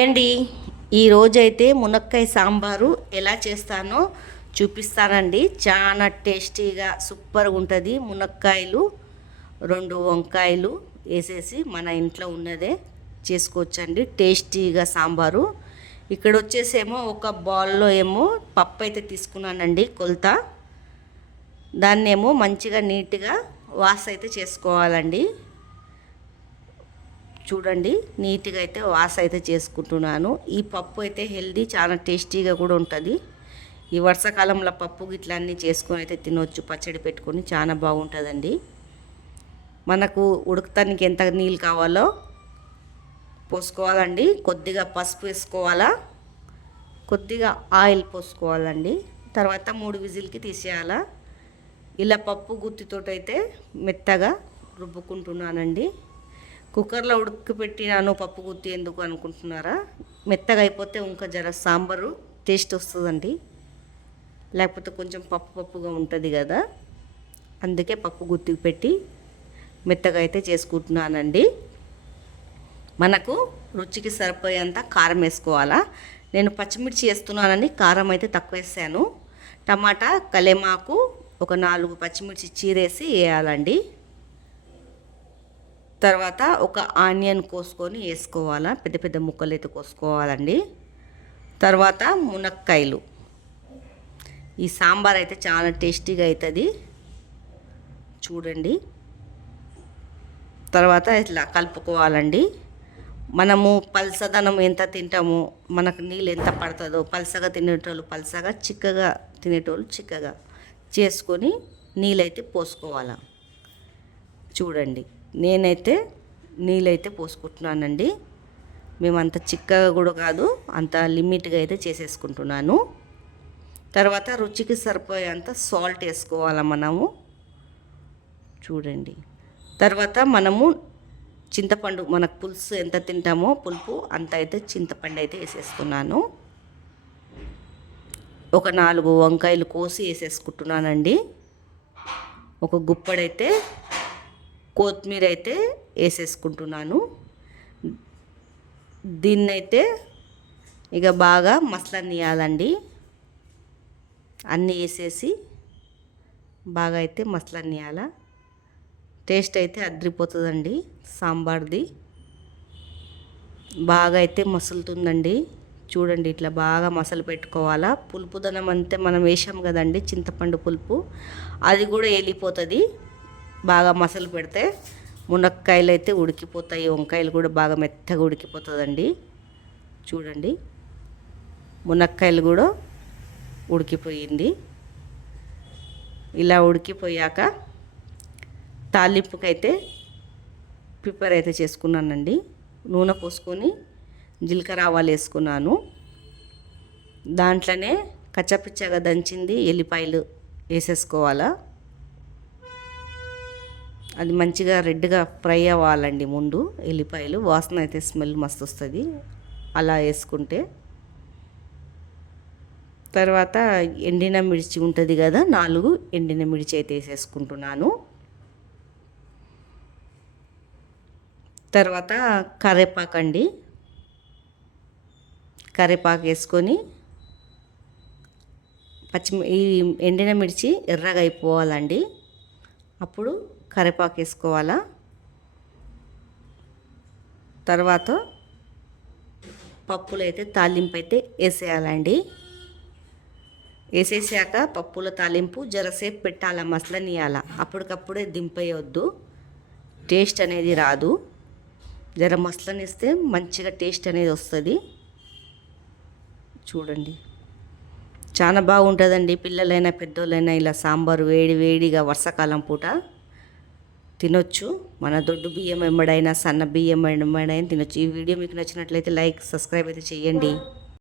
అండి, ఈరోజైతే మునక్కాయ సాంబారు ఎలా చేస్తానో చూపిస్తానండి. చాలా టేస్టీగా సూపర్గా ఉంటుంది. మునక్కాయలు 2 వంకాయలు వేసేసి మన ఇంట్లో ఉన్నదే చేసుకోవచ్చండి. టేస్టీగా సాంబారు. ఇక్కడ వచ్చేసేమో ఒక బౌల్లో ఏమో పప్పు అయితే తీసుకున్నానండి కొలత. దాన్నేమో మంచిగా నీట్గా వాష్ అయితే చేసుకోవాలండి. చూడండి, నీట్గా అయితే వాష్ అయితే చేసుకుంటున్నాను. ఈ పప్పు అయితే హెల్దీ, చాలా టేస్టీగా కూడా ఉంటుంది. ఈ వర్షాకాలంలో పప్పు ఇట్లా అన్నీ చేసుకొని అయితే తినవచ్చు, పచ్చడి పెట్టుకొని చాలా బాగుంటుందండి. మనకు ఉడకటానికి ఎంత నీళ్ళు కావాలో పోసుకోవాలండి. కొద్దిగా పసుపు వేసుకోవాలా, కొద్దిగా ఆయిల్ పోసుకోవాలండి. తర్వాత 3 విజిల్కి తీసేయాలా. ఇలా పప్పు గుత్తితోటైతే మెత్తగా రుబ్బుకుంటున్నానండి. కుక్కర్లో ఉడకపెట్టినాను పప్పు గుత్తి ఎందుకు అనుకుంటున్నారా? మెత్తగా అయిపోతే ఇంకా జర సాంబారు టేస్ట్ వస్తుందండి. లేకపోతే కొంచెం పప్పుగా ఉంటుంది కదా, అందుకే పప్పు గుత్తికి పెట్టి మెత్తగా అయితే చేసుకుంటున్నానండి. మనకు రుచికి సరిపోయేంత కారం వేసుకోవాలా. నేను పచ్చిమిర్చి వేస్తున్నానని కారం అయితే తక్కువ వేసాను. టమాటా, కలేమాకు, ఒక 4 పచ్చిమిర్చి చీరేసి వేయాలండి. తర్వాత ఒక ఆనియన్ కోసుకొని వేసుకోవాలా, పెద్ద పెద్ద ముక్కలు అయితే కోసుకోవాలండి. తర్వాత మునక్కాయలు. ఈ సాంబార్ అయితే చాలా టేస్టీగా అవుతుంది చూడండి. తర్వాత ఇట్లా కలుపుకోవాలండి. మనము పల్సదనం ఎంత తింటామో, మనకు నీళ్ళు ఎంత పడుతుందో, పల్సగా తినేటోళ్ళు పల్సగా, చిక్కగా తినేటోళ్ళు చిక్కగా చేసుకొని నీళ్ళైతే పోసుకోవాలా. చూడండి, నేనైతే నీళ్ళైతే పోసుకుంటున్నానండి. మేము అంత చిక్కగా కూడా కాదు, అంత లిమిట్గా అయితే చేసేసుకుంటున్నాను. తర్వాత రుచికి సరిపోయేంత సాల్ట్ వేసుకోవాలా మనము. చూడండి, తర్వాత మనము చింతపండు, మనకు పులుసు ఎంత తింటామో పులుపు అంత అయితే చింతపండు అయితే వేసేసుకున్నాను. ఒక 4 వంకాయలు కోసి వేసేసుకుంటున్నానండి. ఒక గుప్పడైతే కొత్తిమీర అయితే వేసేసుకుంటున్నాను. దీన్నైతే ఇక బాగా మసలనియాలండి. అన్నీ వేసేసి బాగా అయితే మసలనియాల. టేస్ట్ అయితే అద్రిపోతుందండి సాంబార్ది. బాగా అయితే మసులుతుందండి. చూడండి, ఇట్లా బాగా మసలు పెట్టుకోవాలా. పులుపుదనం అంతే మనం వేసాం కదండి చింతపండు పులుపు, అది కూడా వెళ్ళిపోతుంది. బాగా మసలు పెడితే మునక్కాయలు అయితే ఉడికిపోతాయి, వంకాయలు కూడా బాగా మెత్తగా ఉడికిపోతుందండి. చూడండి, మునక్కాయలు కూడా ఉడికిపోయింది. ఇలా ఉడికిపోయాక తాలింపుకైతే ప్రిపేర్ అయితే చేసుకున్నానండి. నూనె పోసుకొని జీలకర్ర ఆవాలు వేసుకున్నాను. దాంట్లోనే కచ్చపిచ్చగా దంచింది ఎల్లిపాయలు వేసేసుకోవాలా. అది మంచిగా రెడ్గా ఫ్రై అవ్వాలండి ముందు. ఎల్లిపాయలు వాసన అయితే స్మెల్ మస్తు వస్తుంది అలా వేసుకుంటే. తర్వాత ఎండిన మిర్చి ఉంటుంది కదా, 4 ఎండిన మిర్చి అయితే వేసేసుకుంటున్నాను. తర్వాత కరివేపాకు అండి, కరివేపాకు వేసుకొని ఈ ఎండిన మిర్చి ఎర్రగా అయిపోవాలండి. అప్పుడు కరివేపాకు వేసుకోవాలా. తర్వాత పప్పులు అయితే తాలింపు అయితే వేసేయాలండి. వేసేసాక పప్పుల తాలింపు జరసేపు పెట్టాల, మసలనియాల. అప్పటికప్పుడే దింపేయొద్దు, టేస్ట్ అనేది రాదు. జర మసలనిస్తే మంచిగా టేస్ట్ అనేది వస్తుంది. చూడండి, చాలా బాగుంటుందండి. పిల్లలైనా పెద్దోళ్ళైనా ఇలా సాంబారు వేడి వేడిగా వర్షాకాలం పూట తినొచ్చు. మన దొడ్డు బియ్యం ఎమ్మడైనా, సన్న బియ్యం ఎమ్మడైనా తినొచ్చు. ఈ వీడియో మీకు నచ్చినట్లయితే లైక్, సబ్స్క్రైబ్ అయితే చేయండి.